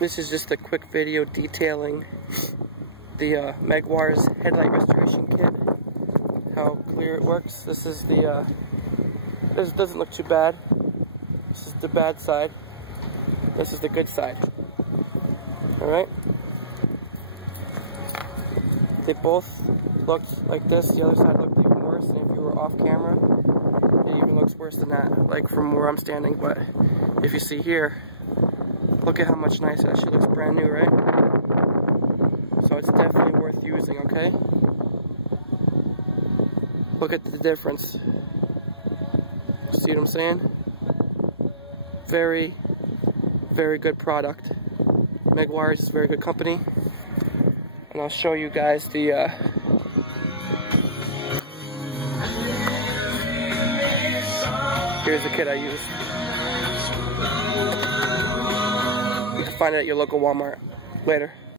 This is just a quick video detailing the Meguiars headlight restoration kit. How clear it works. This is the, this doesn't look too bad. This is the bad side. This is the good side. Alright? They both looked like this. The other side looked even worse, and if you were off camera, it even looks worse than that, like from where I'm standing. But if you see here, look at how much nicer. That shit looks brand new, right? So it's definitely worth using, okay? Look at the difference. See what I'm saying? Very, very good product. Meguiars is a very good company. And I'll show you guys the here's the kit I use. You can find it at your local Walmart. Later.